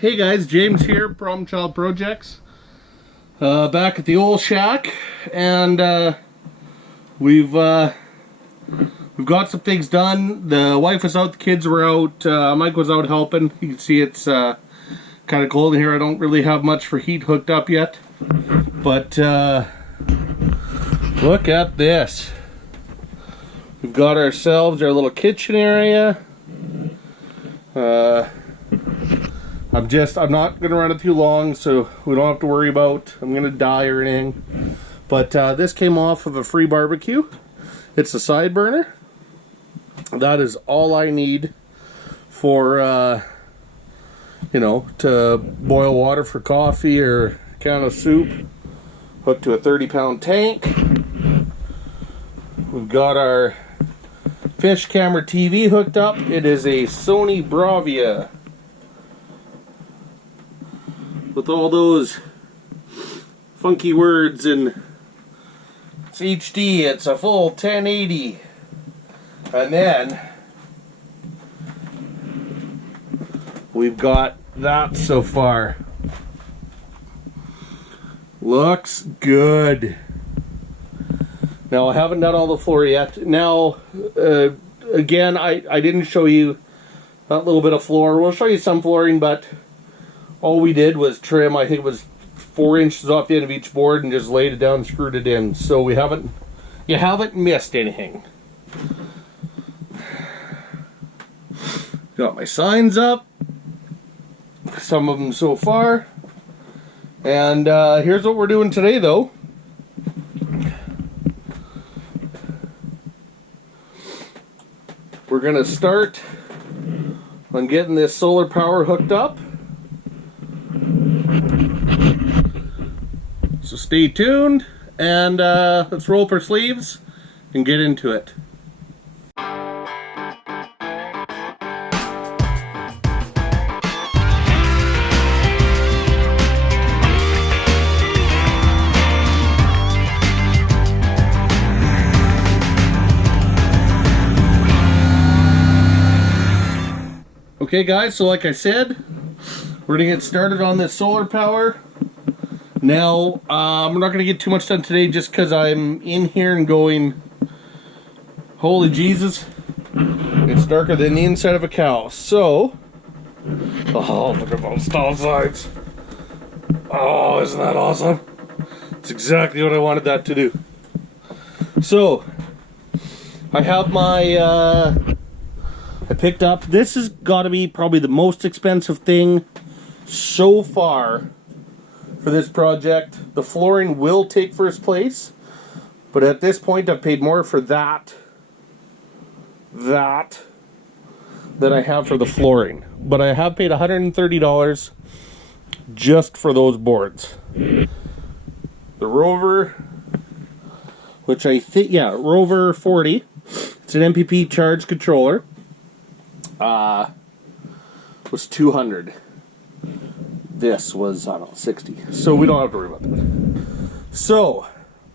Hey guys, James here, Problem Child Projects. Back at the old shack, and we've got some things done. The wife was out, the kids were out, Mike was out helping. You can see it's kind of cold in here. I don't really have much for heat hooked up yet, but look at this. We've got ourselves our little kitchen area. I'm not going to run it too long, so we don't have to worry about I'm going to die or anything. But this came off of a free barbecue. It's a side burner. That is all I need for, to boil water for coffee or a can of soup. Hooked to a 30-pound tank. We've got our fish camera TV hooked up. It is a Sony Bravia. With all those funky words, and it's HD, it's a full 1080. And then we've got that so far. Looks good. Now I haven't done all the floor yet. Now, again, I didn't show you that little bit of floor. We'll show you some flooring, but all we did was trim, I think it was 4 inches off the end of each board, and just laid it down and screwed it in. So you haven't missed anything. Got my signs up, some of them so far. And here's what we're doing today though. We're gonna start on getting this solar power hooked up. So stay tuned, and let's roll up our sleeves and get into it. Okay guys, so like I said, we're going to get started on this solar power. Now, we're not going to get too much done today just because I'm in here and going, holy Jesus, it's darker than the inside of a cow. So, oh, look at those stall sides. Oh, isn't that awesome? It's exactly what I wanted that to do. So, I have my, I picked up, this has got to be probably the most expensive thing so far for this project. The flooring will take first place, but at this point I've paid more for that than I have for the flooring. But I have paid $130 just for those boards. The Rover, which I think, yeah, Rover 40. It's an MPP charge controller. Was $200. This was, I don't know, $60. So we don't have to worry about that. So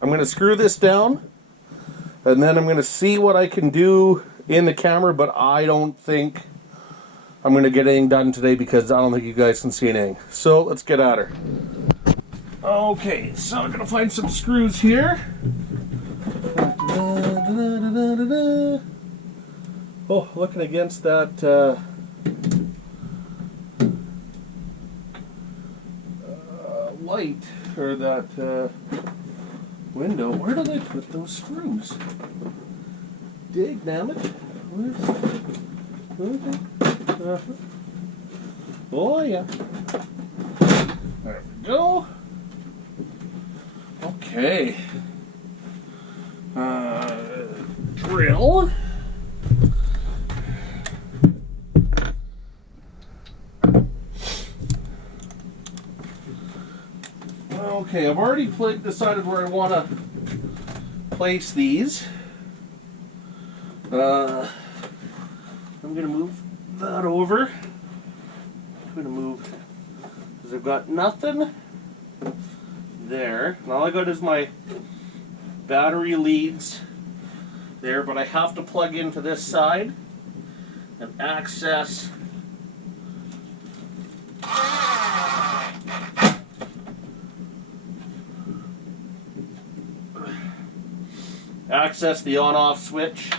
I'm going to screw this down, and then I'm going to see what I can do in the camera, but I don't think I'm going to get anything done today because I don't think you guys can see anything. So let's get at her. Okay, so I'm going to find some screws here. Oh, looking against that light, or that window. Where did I put those screws? Dig, damn it. Oh, yeah. There we go. Okay. Drill. Okay, I've already decided where I want to place these. I'm going to move that over. I'm going to move, because I've got nothing there. And all I got is my battery leads there, but I have to plug into this side and access access the on-off switch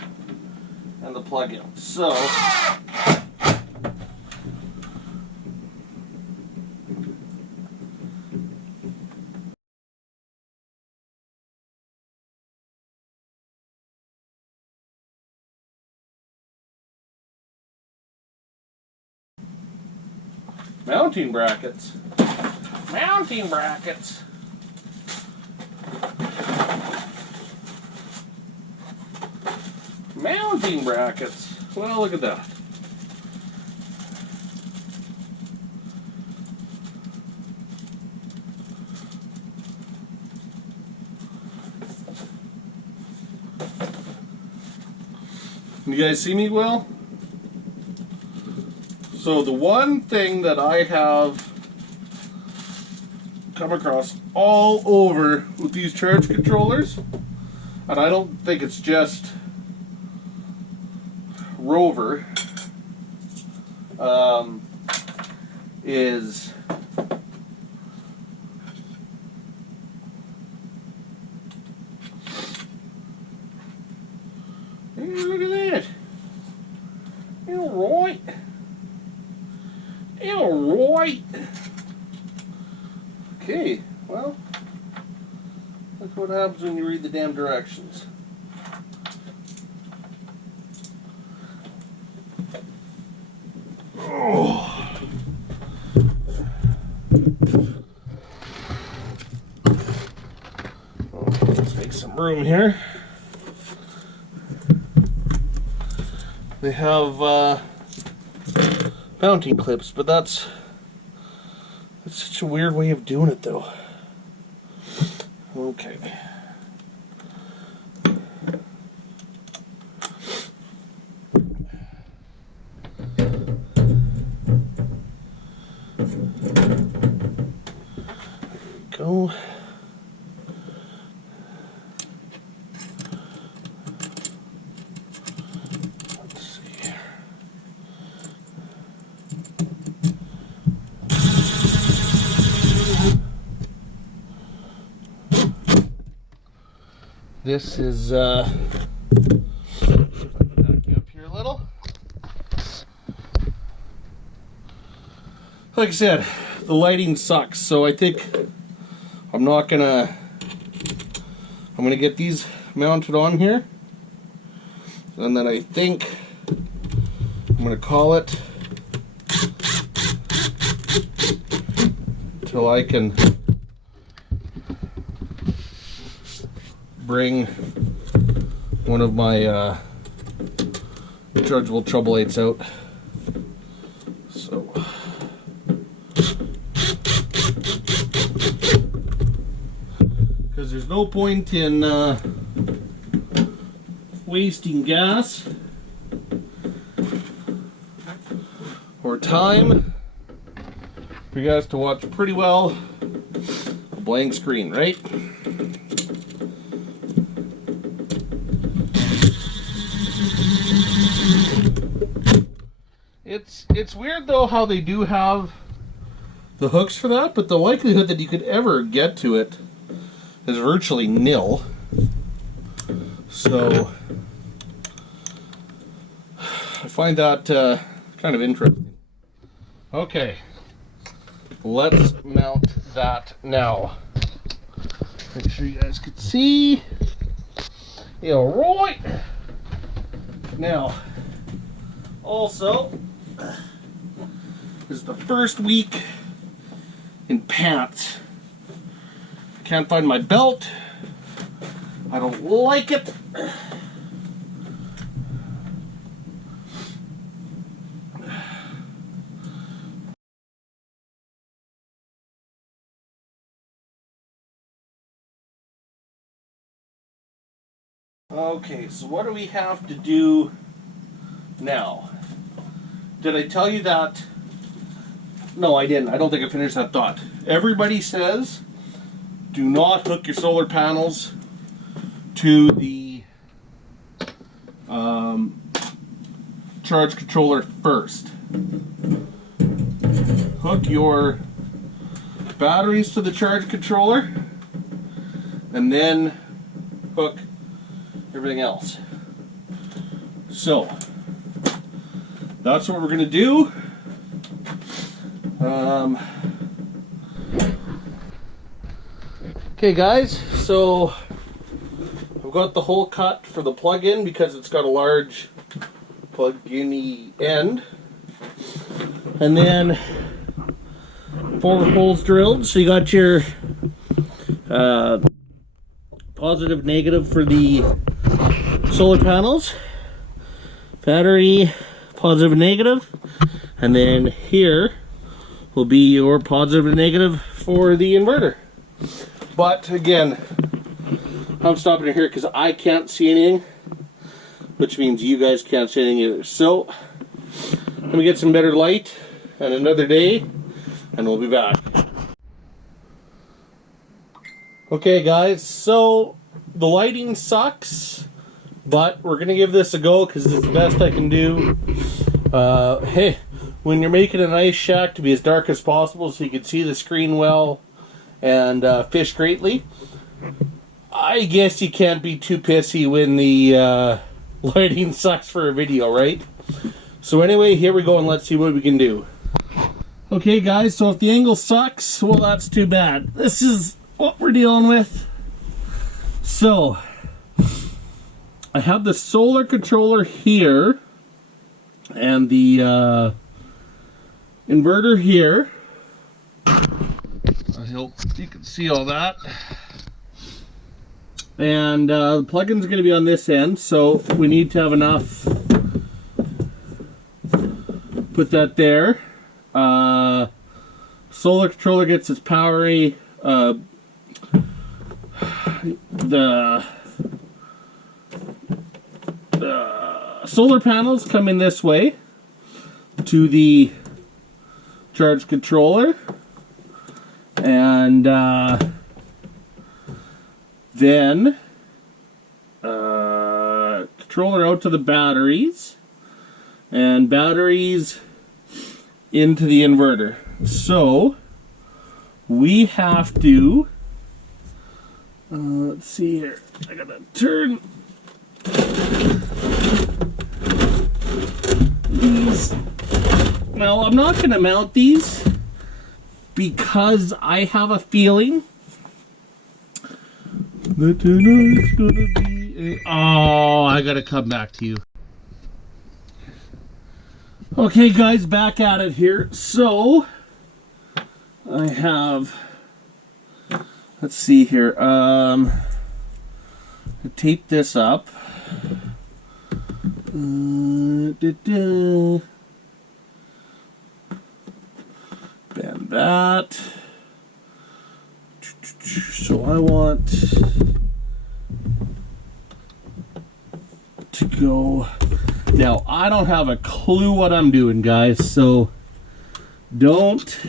and the plug-in. So, mounting brackets. Mounting brackets. Mounting brackets. Well, look at that. You guys see me well? So the one thing that I have come across all over with these charge controllers, and I don't think it's just Rover, is hey, look at that. All right. All right. Okay, well, that's what happens when you read the damn directions. Oh. Let's make some room here. They have mounting clips, but that's such a weird way of doing it, though. Okay. Go. Let's see here. This is back you up here a little. Like I said, the lighting sucks, so I think I'm gonna get these mounted on here, and then I think I'm gonna call it till I can bring one of my rechargeable treble 8s out. So because there's no point in wasting gas or time for you guys to watch pretty well a blank screen, right? It's weird though how they do have the hooks for that, but the likelihood that you could ever get to it is virtually nil. So I find that kind of interesting. Okay, let's mount that now. Make sure you guys can see. Yeah, right. Now, also, this is the first week in pants. Can't find my belt. I don't like it. Okay, so what do we have to do now? Did I tell you that? No, I didn't. I don't think I finished that thought. Everybody says do not hook your solar panels to the charge controller first. Hook your batteries to the charge controller and then hook everything else. So that's what we're gonna do. Okay guys, so I've got the hole cut for the plug-in because it's got a large plug-in end. And then 4 holes drilled, so you got your positive, negative for the solar panels, battery, positive and negative, and then here will be your positive and negative for the inverter. But again, I'm stopping it here because I can't see anything, which means you guys can't see anything either. So let me get some better light and another day, and we'll be back. Okay guys, so the lighting sucks, but we're gonna give this a go because it's the best I can do. Hey, when you're making an ice shack to be as dark as possible so you can see the screen well and fish greatly, I guess you can't be too pissy when the lighting sucks for a video, right? So anyway, here we go and let's see what we can do. Okay guys, so if the angle sucks, well that's too bad. This is what we're dealing with. So I have the solar controller here and the inverter here. I hope you can see all that. And the plug-in's going to be on this end, so we need to have enough. Put that there. Solar controller gets its powery. The solar panels come in this way to the charge controller, and then controller out to the batteries, and batteries into the inverter. So we have to let's see here, I gotta turn these. Now I'm not gonna mount these because I have a feeling that tonight's gonna be a... Oh, I gotta come back to you. Okay guys, back at it here. So I have, let's see here, tape this up. Bend that. So I want to go. Now I don't have a clue what I'm doing, guys, so don't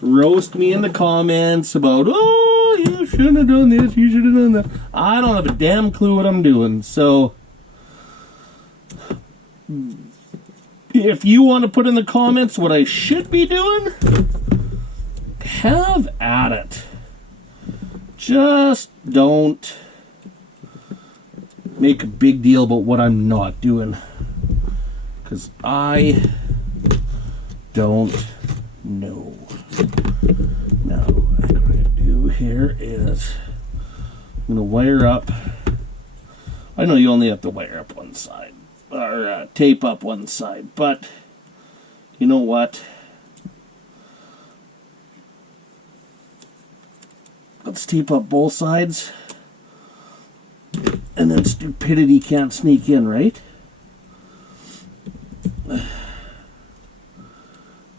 roast me in the comments about, oh, you shouldn't have done this, you should have done that. I don't have a damn clue what I'm doing. So if you want to put in the comments what I should be doing, have at it. Just don't make a big deal about what I'm not doing, because I don't know. Now what I'm going to do here is I'm going to wire up. I know you only have to wire up one side, or tape up one side, but you know what? Let's tape up both sides, and then stupidity can't sneak in, right?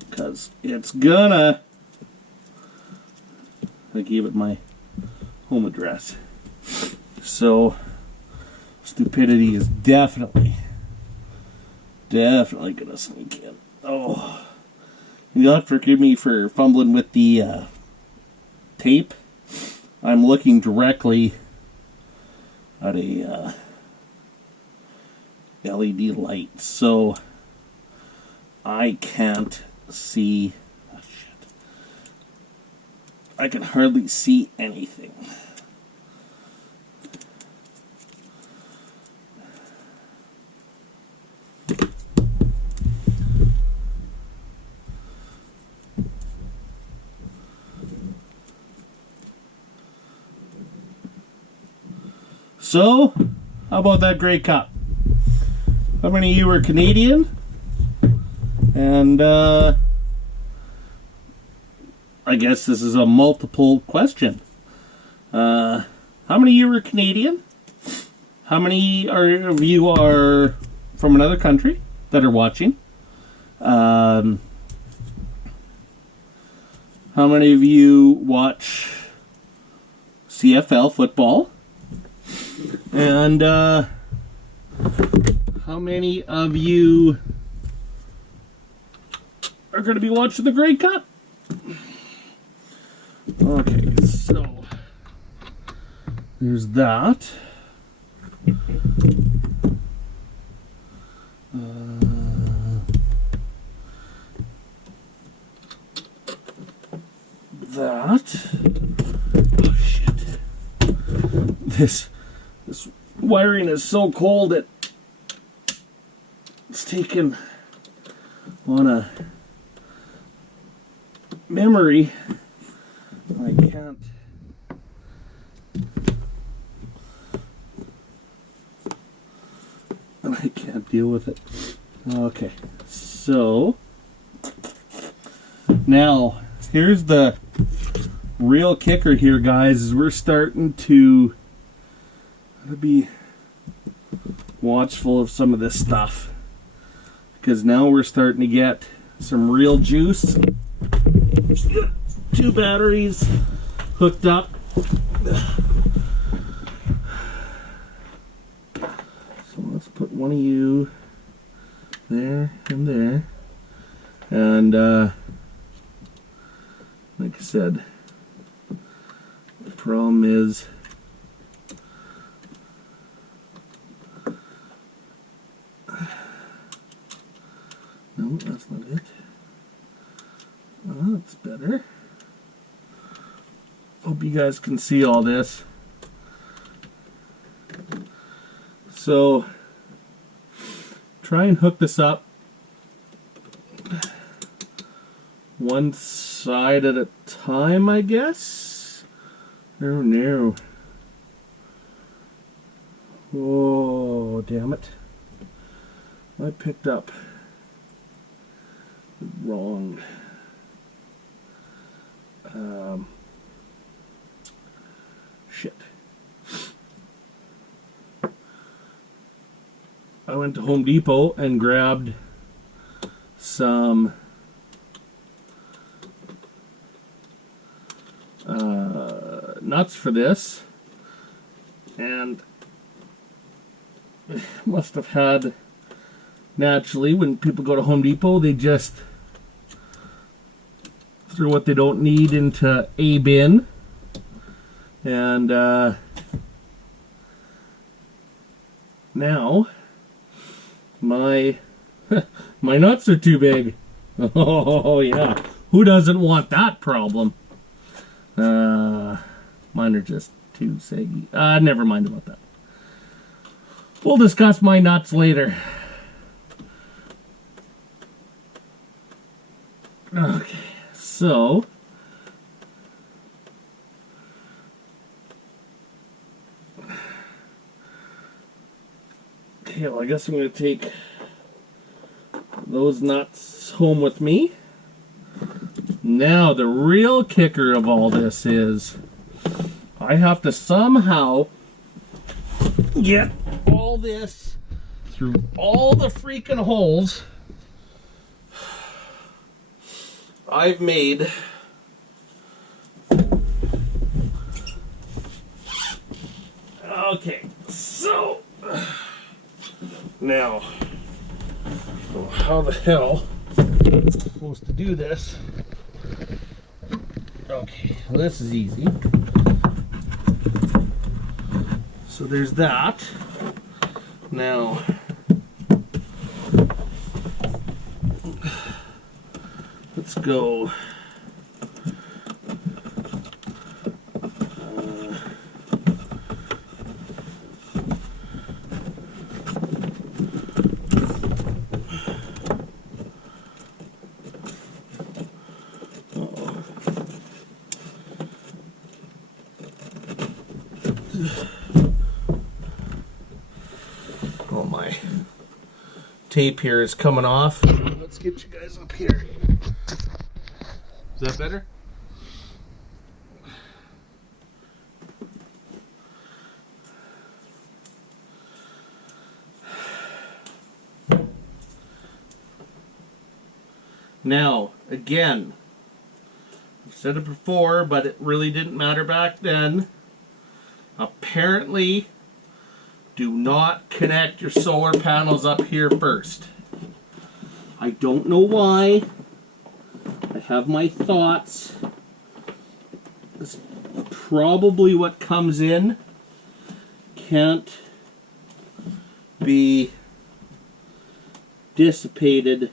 Because it's gonna... I gave it my home address. So stupidity is definitely gonna sneak in. Oh, you'll have to forgive me for fumbling with the tape. I'm looking directly at a LED light, so I can't see. Oh, shit. I can hardly see anything. So, how about that Grey Cup? How many of you are Canadian? And I guess this is a multiple question. How many of you are Canadian? How many of you are from another country that are watching? How many of you watch CFL football? And how many of you are going to be watching the Grey Cup? Okay, so there's that. Oh shit! This wiring is so cold that it's taken on a memory. I can't deal with it. Okay, so now here's the real kicker here, guys, is we're starting to be watchful of some of this stuff, because now we're starting to get some real juice. 2 batteries hooked up. So let's put one of you there and there. And like I said, the problem is no, that's not it. That's better. Hope you guys can see all this. So try and hook this up one side at a time, I guess. Oh no. Oh, damn it. I picked up the wrong shit. I went to Home Depot and grabbed some nuts for this, and must have had, naturally, when people go to Home Depot, they just throw what they don't need into a bin. And now my nuts are too big. Oh yeah, who doesn't want that problem? Mine are just too saggy. Never mind about that. We'll discuss my nuts later. Okay, so okay, well, I guess I'm going to take those nuts home with me. Now, the real kicker of all this is I have to somehow get all this through all the freaking holes I've made. Okay, so now, how the hell am I supposed to do this? Okay, well, this is easy. So there's that. Now, let's go. tape here is coming off. Let's get you guys up here. Is that better? Now, again, I've said it before, but it really didn't matter back then. Apparently, do not connect your solar panels up here first. I don't know why. I have my thoughts. It's probably what comes in can't be dissipated.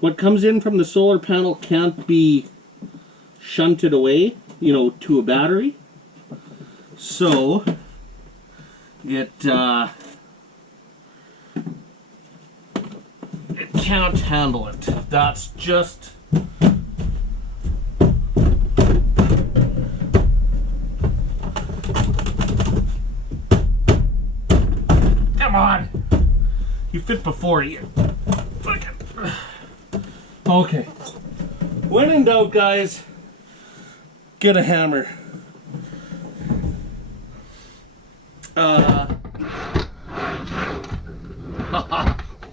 What comes in from the solar panel can't be shunted away, you know, to a battery. So it can't handle it. That's just come on. You fit before you. Fucking. Okay. When in doubt, guys, get a hammer.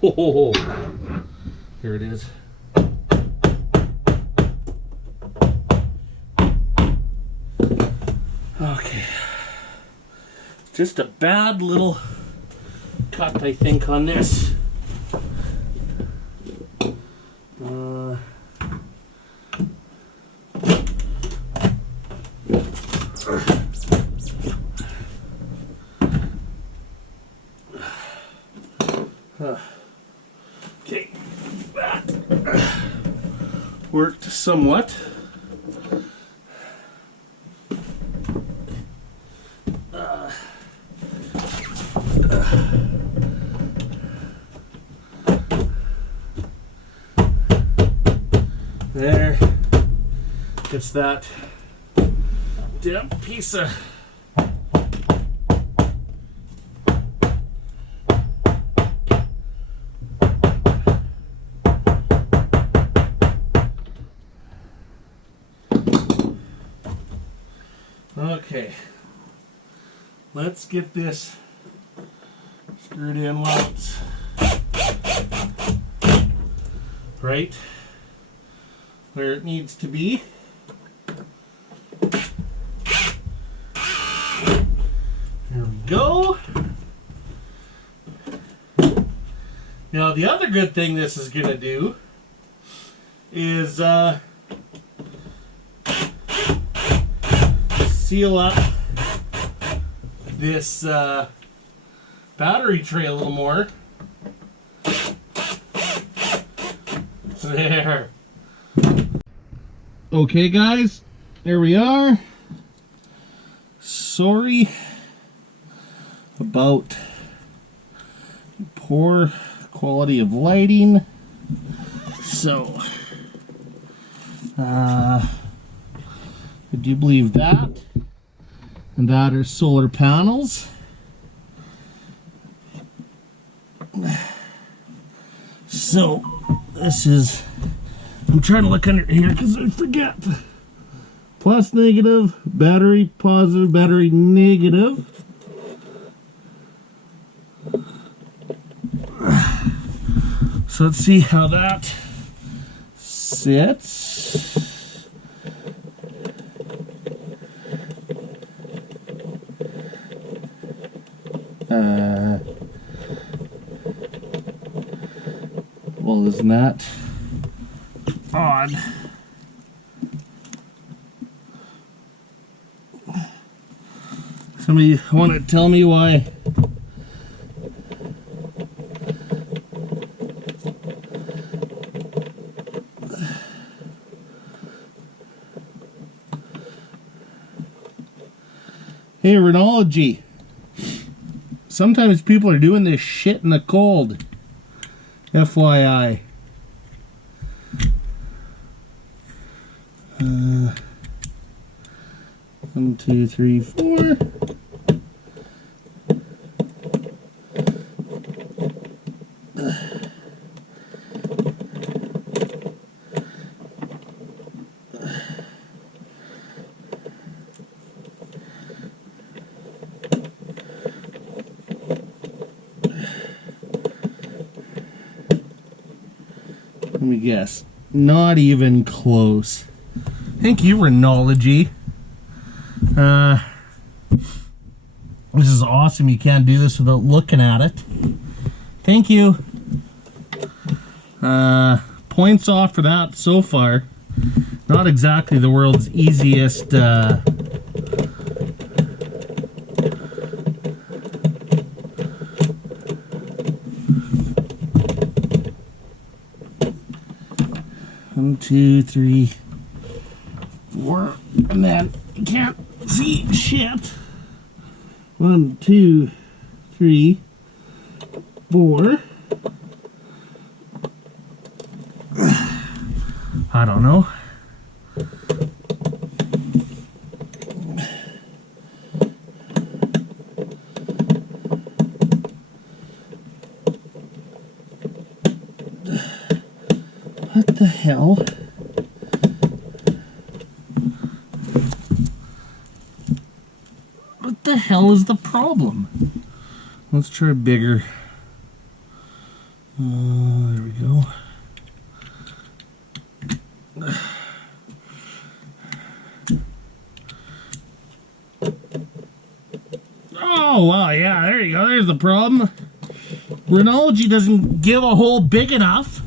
Oh, here it is. Okay. Just a bad little cut, I think, on this. Okay, that worked somewhat. There, it's that damn piece of okay, let's get this screwed in once. Right where it needs to be. There we go. Now the other good thing this is going to do is seal up this battery tray a little more. There. Okay guys, there we are. Sorry about poor quality of lighting. So, I do believe that. And that are solar panels. So, this is, I'm trying to look under here because I forget. Plus negative, battery positive, battery negative. So let's see how that sits. Well, isn't that odd? Somebody want to tell me why? Hey, Rhenology. Sometimes people are doing this shit in the cold. FYI. 1, 2, 3, 4. Let me guess. Not even close. Thank you, Renology. This is awesome. You can't do this without looking at it. Thank you. Points off for that so far. Not exactly the world's easiest One, two, three, four, and then you can't see shit. 1, 2, 3, 4. I don't know. What the hell? What the hell is the problem? Let's try bigger. There we go. Oh, wow, yeah, there you go. There's the problem. Renology doesn't give a hole big enough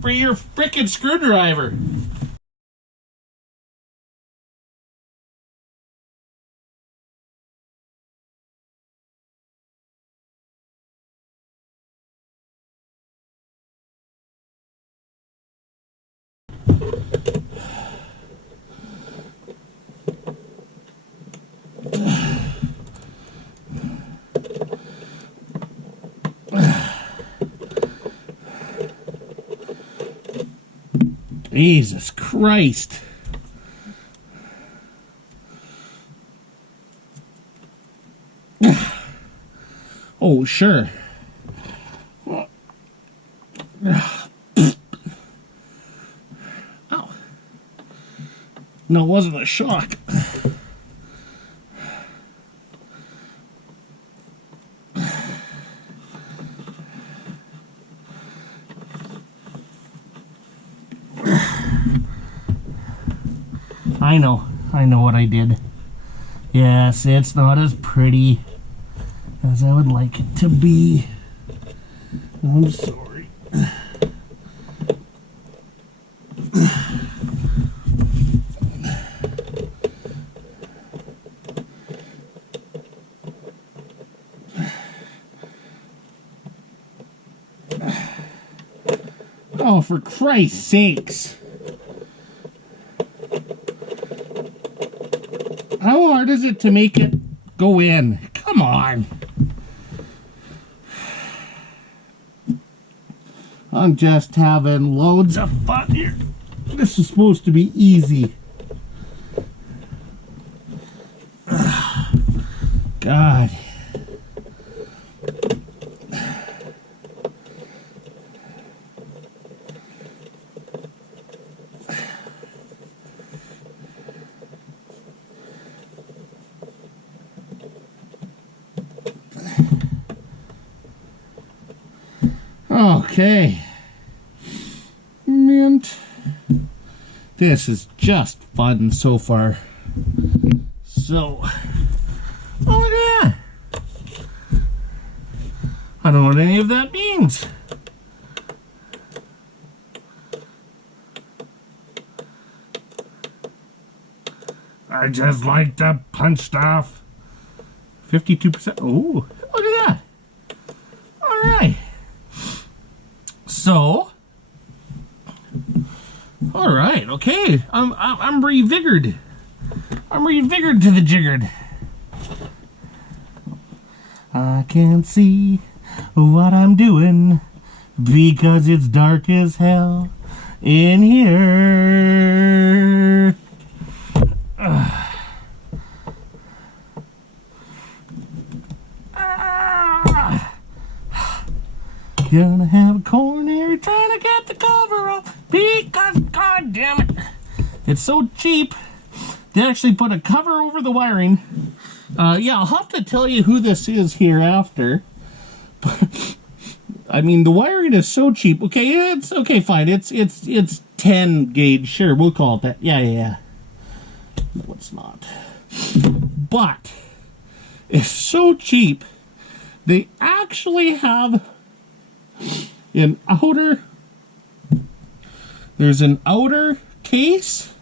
for your frickin' screwdriver. Jesus Christ. Oh, sure. Oh. No, it wasn't a shock. I know what I did. Yes, it's not as pretty as I would like it to be. I'm sorry. Oh, for Christ's sakes. How hard is it to make it go in? Come on. I'm just having loads of fun here. This is supposed to be easy. God. Okay. Mint. This is just fun so far. So, oh, look at that. I don't know what any of that means. I just like to punch stuff. 52%. Oh, look at that. All right. So, all right, okay. I'm revigored. I'm revigored to the jiggered. I can't see what I'm doing because it's dark as hell in here. Gonna have a coronary trying to get the cover off because, god damn it, it's so cheap. They actually put a cover over the wiring. Yeah, I'll have to tell you who this is here after. I mean, the wiring is so cheap. Okay, it's okay, fine. It's 10 gauge. Sure, we'll call it that. Yeah. No, it's not. But it's so cheap. They actually have an outer. There's an outer case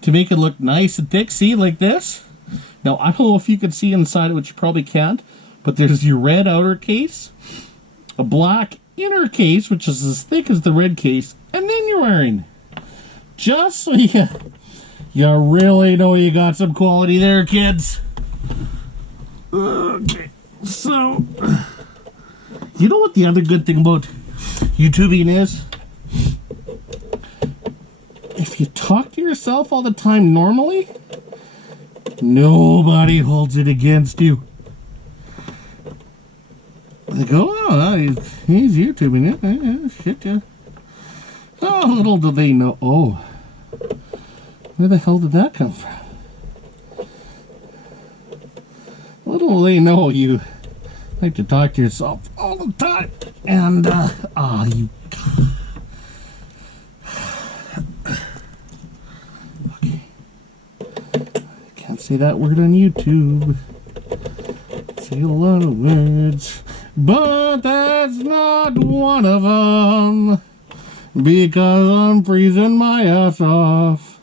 to make it look nice and thick. See, like this. Now, I don't know if you can see inside it, which you probably can't, but there's your red outer case, a black inner case, which is as thick as the red case, and then your wiring. Just so you really know you got some quality there, kids. Okay, so, you know what the other good thing about YouTubing is? If you talk to yourself all the time normally, nobody holds it against you. They go, oh, he's YouTubing it. Yeah, shit, yeah. Oh, little do they know. Oh, where the hell did that come from? Little do they know you like to talk to yourself all the time. And, you... Okay. Can't say that word on YouTube. Say a lot of words. But that's not one of them. Because I'm freezing my ass off.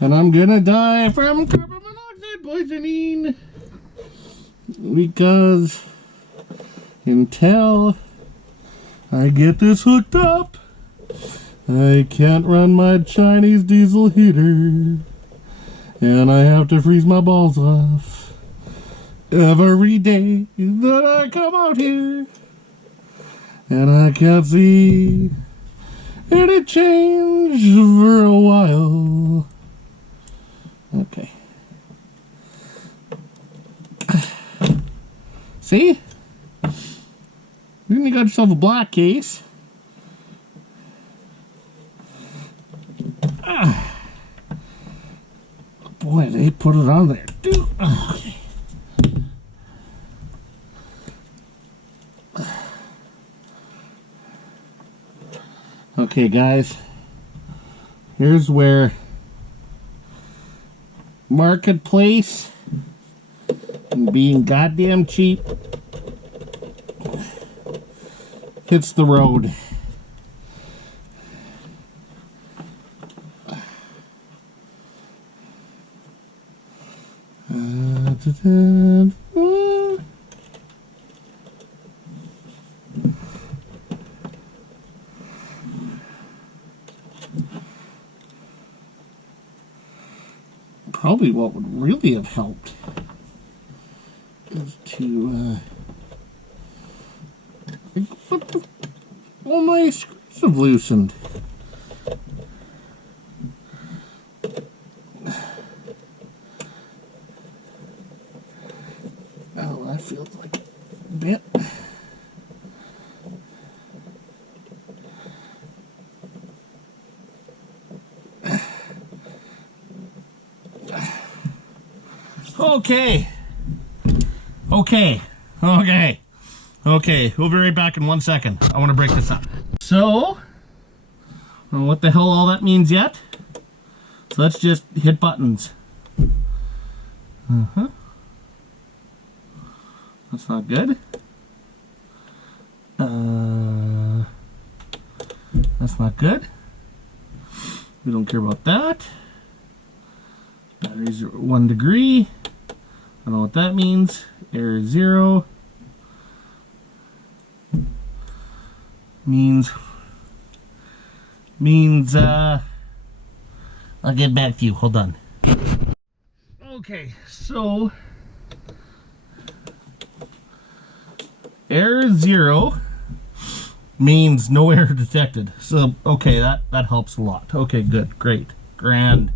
And I'm gonna die from carbon monoxide poisoning. Because until I get this hooked up, I can't run my Chinese diesel heater. And I have to freeze my balls off every day that I come out here. And I can't see any change for a while. Okay. See? You got yourself a black case. Boy, they put it on there too. Okay. Okay, guys. Here's where Marketplace and being goddamn cheap hits the road. Probably what would really have helped is to what the, all my screws have loosened. Oh, that feels like a bit. Okay. We'll be right back in 1 second. I want to break this up. So, I don't know what the hell all that means yet. So let's just hit buttons. That's not good. That's not good. We don't care about that. Batteries are 1 degree. I don't know what that means. Error 0 means I'll get back to you. Hold on. Okay, so error 0 means no error detected. So okay, that helps a lot. Okay, good, great, grand.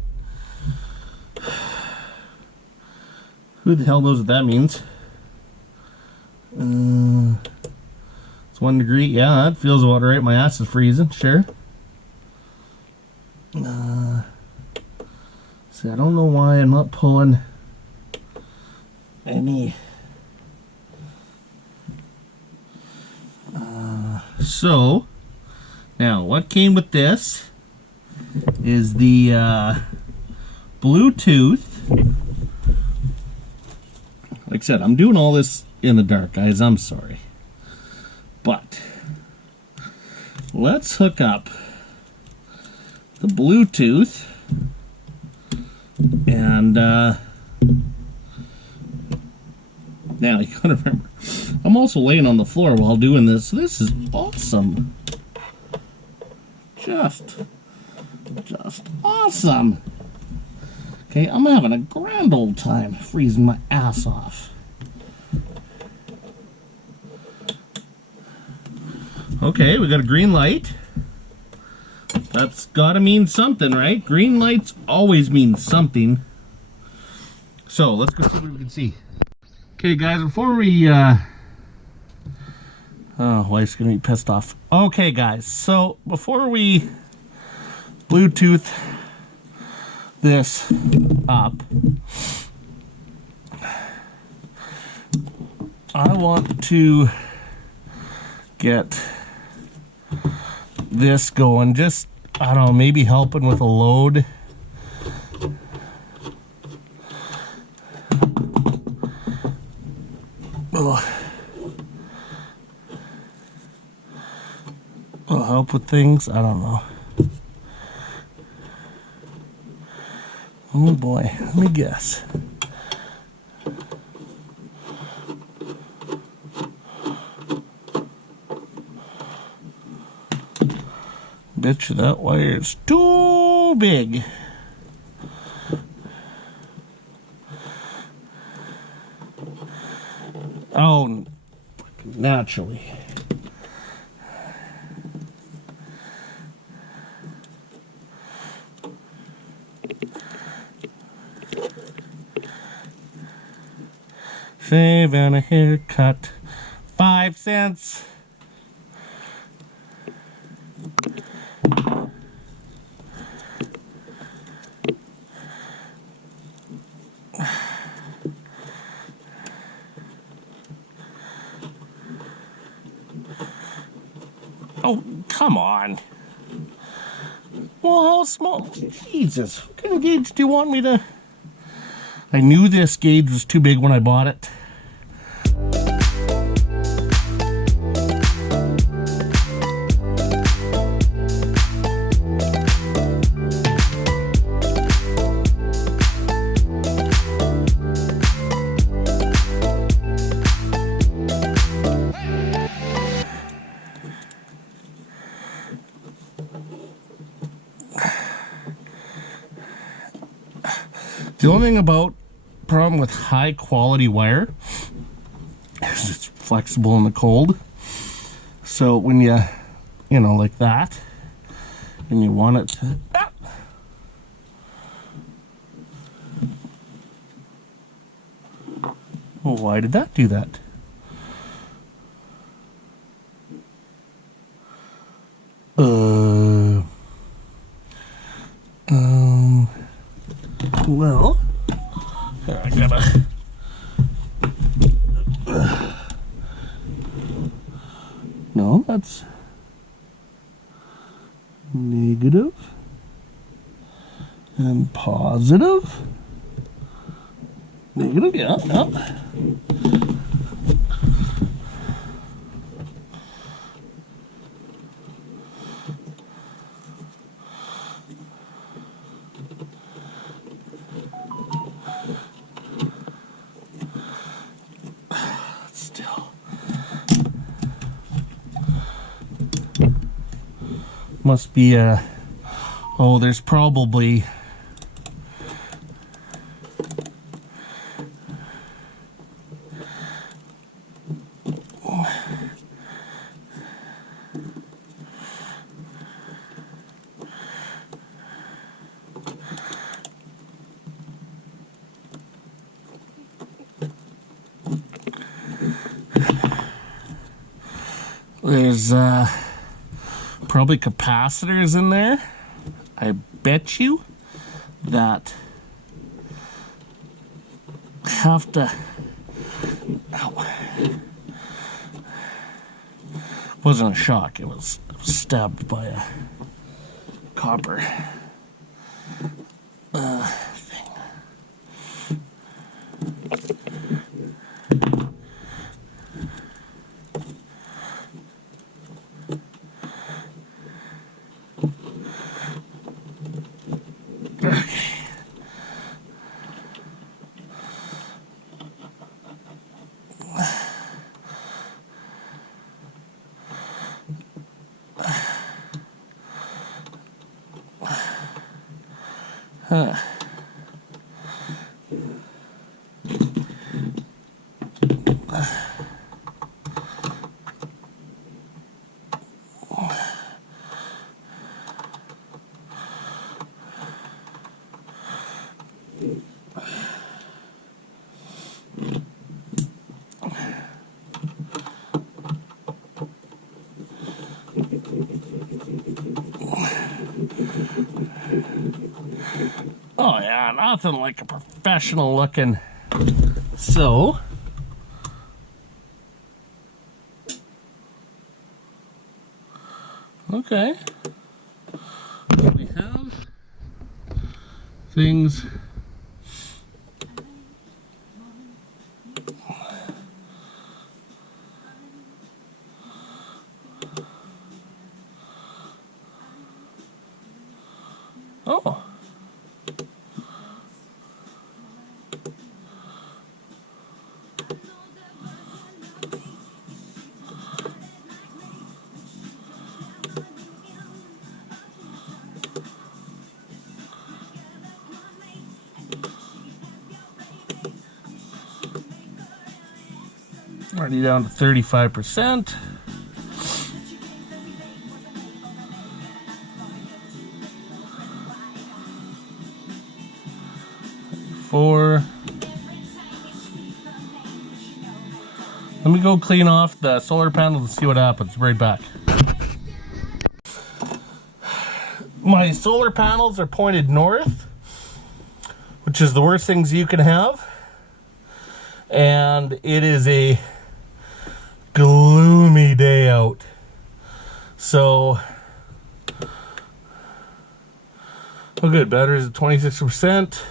Who the hell knows what that means? It's 1 degree. Yeah, that feels about right. My ass is freezing. Sure. See, I don't know why I'm not pulling any. So, now what came with this is the Bluetooth. Like I said, I'm doing all this in the dark, guys. I'm sorry. But let's hook up the Bluetooth and now you gotta remember, I'm also laying on the floor while doing this. This is awesome. Just awesome. Okay, I'm having a grand old time freezing my ass off. Okay, we got a green light. That's gotta mean something, right? Green lights always mean something. So, let's go see what we can see. Okay, guys, before we, oh, wife's gonna be pissed off. Okay, guys, so before we Bluetooth this up, I want to get this going. Just, I don't know, maybe helping with a load. Will help with things. I don't know. Oh boy, let me guess. Bet you that wire is too big. Oh, naturally. Shave and a haircut, 5 cents. Oh, come on. Well, how small? Jesus, what kind of gauge do you want me to? I knew this gauge was too big when I bought it. The only thing about problem with high quality wire is it's flexible in the cold. So when you know, like that, and you want it to, well, why did that do that? Well, I gotta. No, that's negative and positive. Negative, yeah, yeah. Must be a, oh, there's probably, there's probably capacitors in there. I bet you that have to, ow. Wasn't a shock, it was stabbed by a copper thing. Huh. Oh yeah, nothing like a professional looking. So, okay, we have things. Oh. Already down to 35%. Let me go clean off the solar panels and see what happens. Right back. My solar panels are pointed north, which is the worst things you can have. And it is a gloomy day out. So, oh good, battery's at 26%.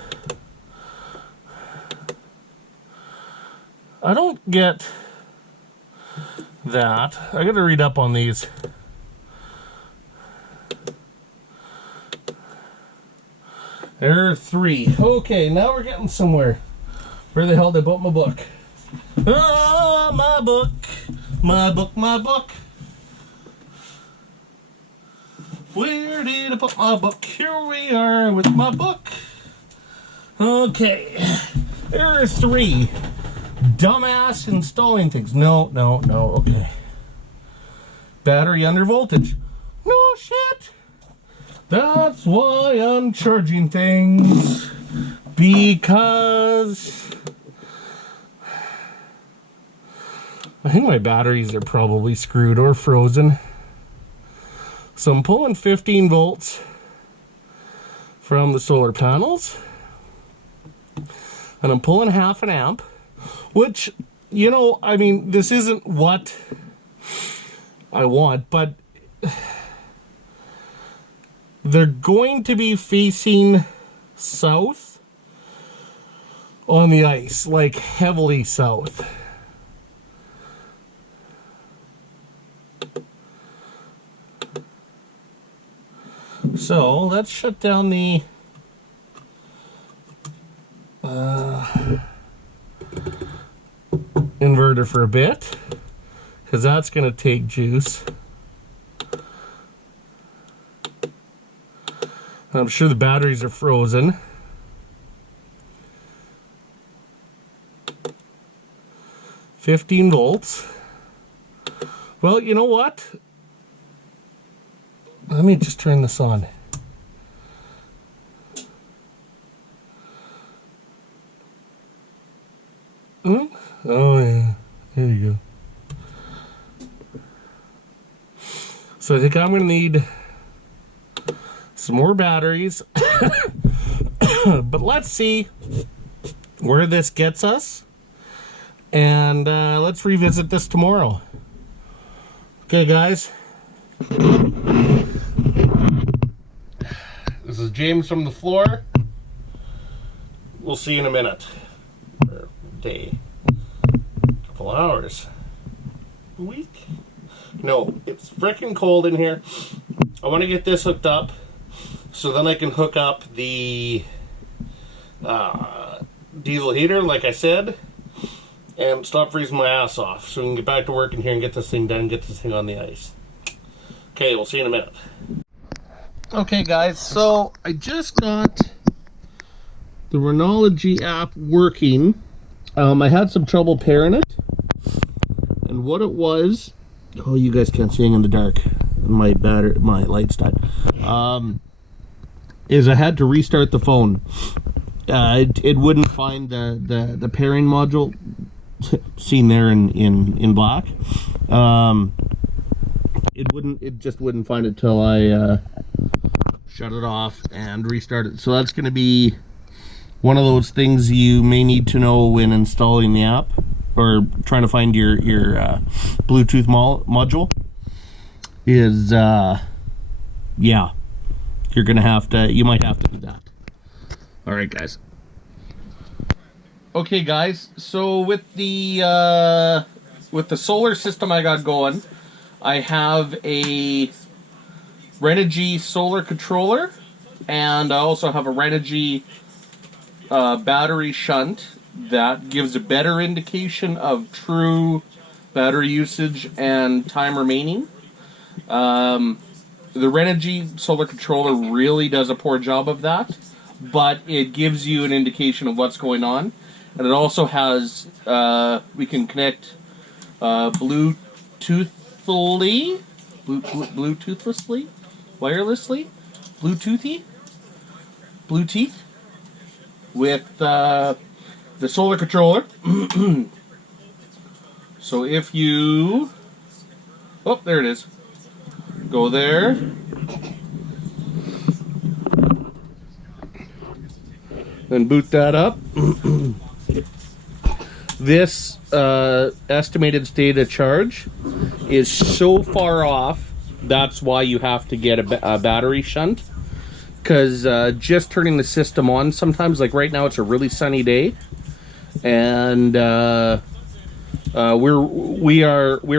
I don't get that. I gotta read up on these. Error 3. Okay, now we're getting somewhere. Where the hell did I put my book? Oh, my book. My book, my book. Where did I put my book? Here we are with my book. Okay. Error 3. Dumbass installing things. No, okay. Battery under voltage. No shit. That's why I'm charging things. Because I think my batteries are probably screwed or frozen. So I'm pulling 15 volts from the solar panels. And I'm pulling half an amp. Which, you know, I mean, this isn't what I want, but they're going to be facing south on the ice, like heavily south. So let's shut down the inverter for a bit, because that's going to take juice. And I'm sure the batteries are frozen. $15 volts. Well, you know what? Let me just turn this on. Oh yeah, there you go. So I think I'm gonna need some more batteries. But let's see where this gets us, and let's revisit this tomorrow. Okay, guys. This is James from the floor. We'll see you in a minute. Or day. Couple hours. A week? No, it's freaking cold in here. I want to get this hooked up so then I can hook up the diesel heater, like I said, and stop freezing my ass off so we can get back to work in here and get this thing done and get this thing on the ice. Okay, we'll see you in a minute. Okay, guys, so I just got the Rhenology app working. I had some trouble pairing it, and what it was, oh, you guys can't see in the dark. My light's died. Is I had to restart the phone. It wouldn't find the pairing module seen there in black. It just wouldn't find it till I shut it off and restart it. So that's going to be one of those things you may need to know when installing the app or trying to find your Bluetooth module. Is yeah, you're gonna have to, you might have to do that. All right, guys. Okay, guys, so with the solar system I got going, I have a Renogy solar controller, and I also have a Renogy battery shunt that gives a better indication of true battery usage and time remaining. The Renogy solar controller really does a poor job of that, but it gives you an indication of what's going on. And it also has, we can connect Bluetoothly, Bluetoothlessly, wirelessly, Bluetooth, with the solar controller. So if you, oh, there it is. Go there. Then boot that up. This estimated state of charge is so far off, that's why you have to get a battery shunt. Because just turning the system on, sometimes, like right now, it's a really sunny day, and we're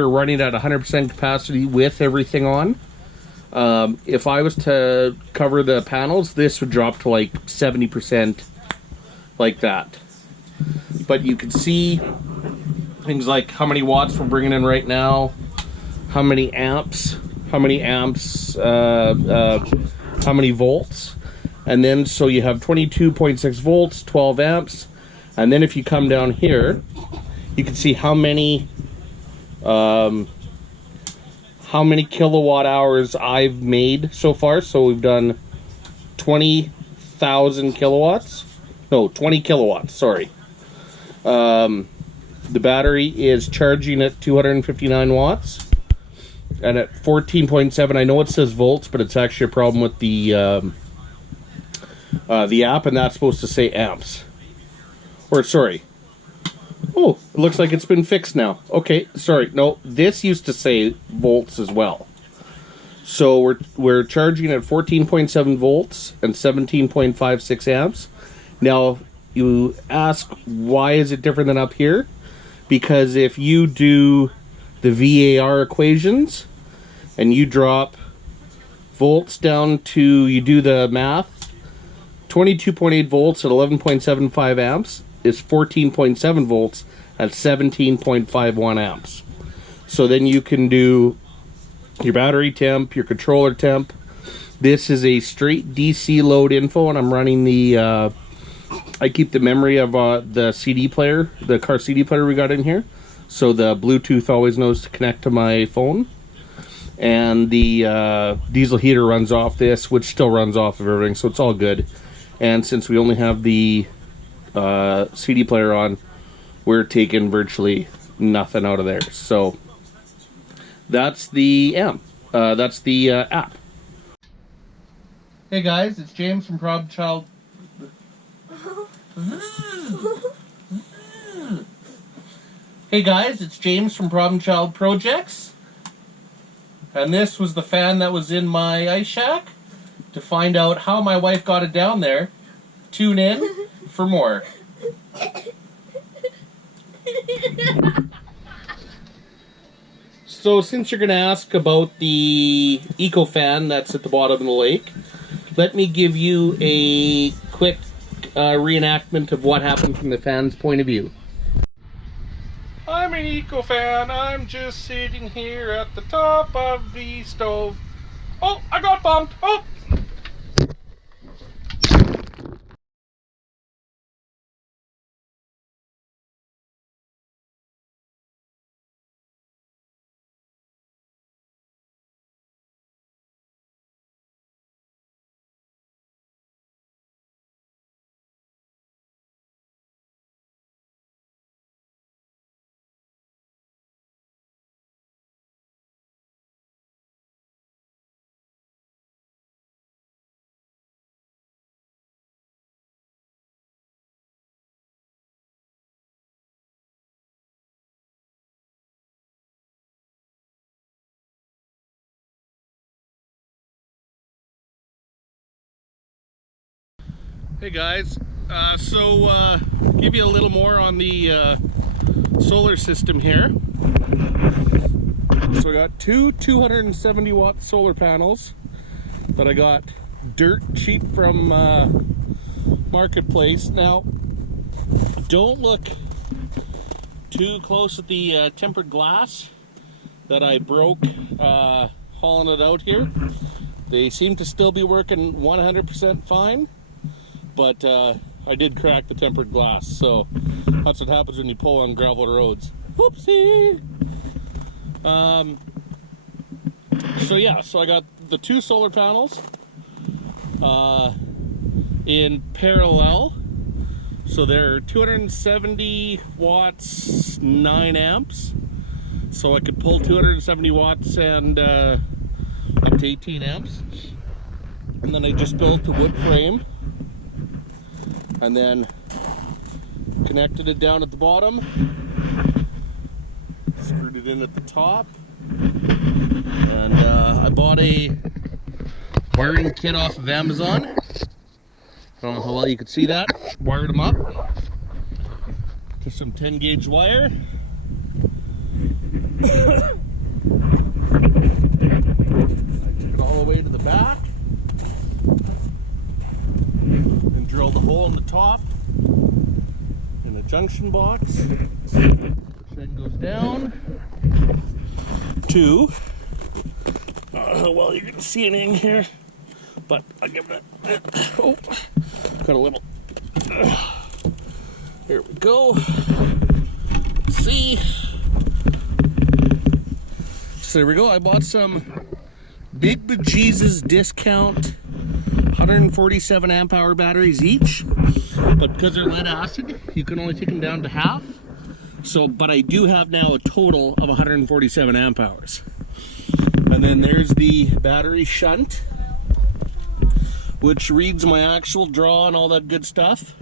running at 100% capacity with everything on. If I was to cover the panels, this would drop to like 70%, like that. But you can see things like how many watts we're bringing in right now, how many amps, how many volts, and then so you have 22.6 volts, 12 amps, and then if you come down here, you can see how many kilowatt hours I've made so far. So we've done 20,000 kilowatts. No, 20 kilowatts, sorry. The battery is charging at 259 watts. And at 14.7, I know it says volts, but it's actually a problem with the app, and that's supposed to say amps. Or, sorry. Oh, it looks like it's been fixed now. Okay, sorry. No, this used to say volts as well. So we're charging at 14.7 volts and 17.56 amps. Now, you ask, why is it different than up here? Because if you do the VAR equations and you drop volts down to, you do the math, 22.8 volts at 11.75 amps is 14.7 volts at 17.51 amps. So then you can do your battery temp, your controller temp. This is a straight DC load info, and I'm running the I keep the memory of the CD player, the car CD player we got in here, so the Bluetooth always knows to connect to my phone. And the diesel heater runs off this, which still runs off of everything, so it's all good. And since we only have the CD player on, we're taking virtually nothing out of there. So that's the app. Hey guys, it's James from Problem Child. Hey guys, it's James from Problem Child Projects. And this was the fan that was in my ice shack. To find out how my wife got it down there, tune in for more. So since you're going to ask about the eco fan that's at the bottom of the lake, let me give you a quick reenactment of what happened from the fan's point of view. I'm an eco fan. I'm just sitting here at the top of the stove. Oh, I got bumped. Oh! Hey guys, give you a little more on the solar system here. So I got two 270 watt solar panels that I got dirt cheap from Marketplace. Now, don't look too close at the tempered glass that I broke hauling it out here. They seem to still be working 100% fine. But I did crack the tempered glass, so that's what happens when you pull on gravel roads. Whoopsie! So I got the two solar panels in parallel. So they're 270 watts, 9 amps. So I could pull 270 watts and up to 18 amps. And then I just built the wood frame. And then connected it down at the bottom, screwed it in at the top, and I bought a wiring kit off of Amazon. I don't know how well you could see that. Wired them up to some 10 gauge wire. Took it all the way to the back. Drilled a hole in the top in a junction box. Then goes down to well, you can see it in here, but I'll give it oh, got a little here we go. Let's see. So there we go. I bought some big bejesus discount 147 amp hour batteries each, but because they're lead acid, you can only take them down to half. So, but I do have now a total of 147 amp hours. And then there's the battery shunt, which reads my actual draw and all that good stuff.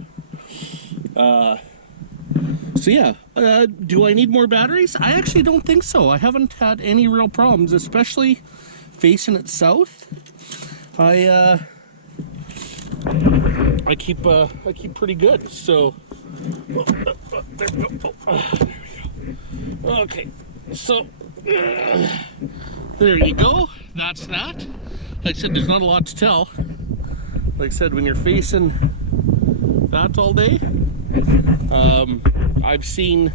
So yeah, do I need more batteries? I actually don't think so. I haven't had any real problems, especially facing it south. I keep pretty good. So there we go. Okay, so there you go. That's that. Like I said, there's not a lot to tell. Like I said, when you're facing that all day, I've seen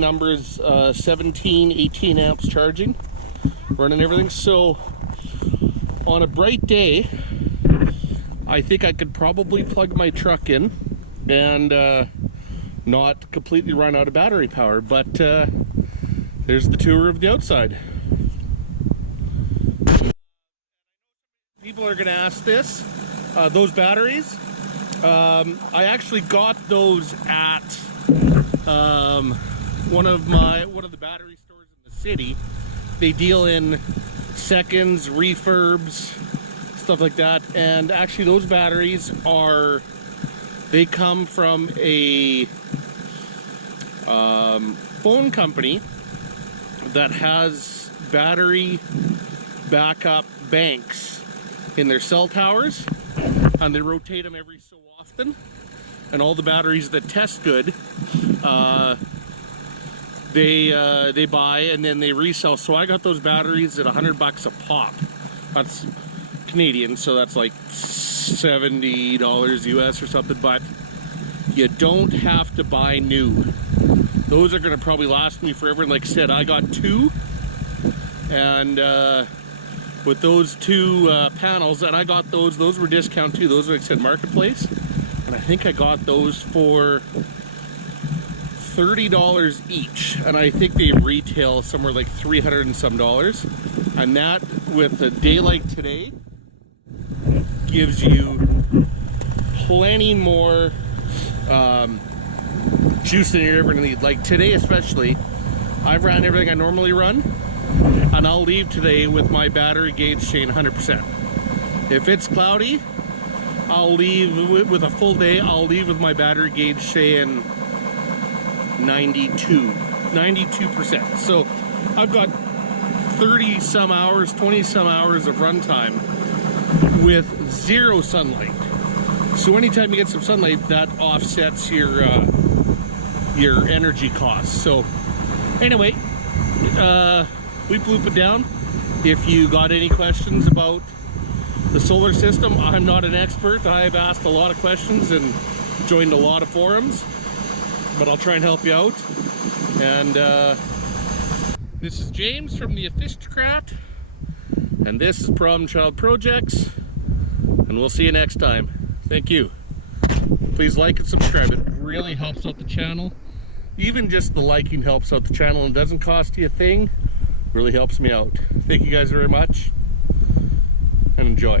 numbers 17, 18 amps charging, running everything. So on a bright day, I think I could probably plug my truck in and not completely run out of battery power, but there's the tour of the outside. People are going to ask this, those batteries, I actually got those at one of the battery stores in the city. They deal in seconds, refurbs, stuff like that, and actually those batteries they come from a phone company that has battery backup banks in their cell towers, and they rotate them every so often. And all the batteries that test good, they buy and then they resell. So I got those batteries at $100 a pop. That's Canadian, so that's like $70 US or something. But you don't have to buy new. Those are going to probably last me forever. And like I said, I got two, and with those two panels, and I got those were discount too. Those were, like I said, Marketplace, and I think I got those for $30 each, and I think they retail somewhere like $300 and some dollars. And that, with a day like today, gives you plenty more juice than you're ever gonna need. Like today especially, I've ran everything I normally run, and I'll leave today with my battery gauge saying 100%. If it's cloudy, I'll leave with a full day. I'll leave with my battery gauge saying 92%. So I've got 30 some hours, 20 some hours of runtime with zero sunlight. So anytime you get some sunlight, that offsets your energy costs. So anyway, we bloop it down. If you got any questions about the solar system, I'm not an expert. I've asked a lot of questions and joined a lot of forums, but I'll try and help you out. And this is James from the Aristocrat, and this is Problem Child Projects, and we'll see you next time. Thank you. Please like and subscribe. It really helps out the channel. Even just the liking helps out the channel and doesn't cost you a thing. Really helps me out. Thank you guys very much, and enjoy.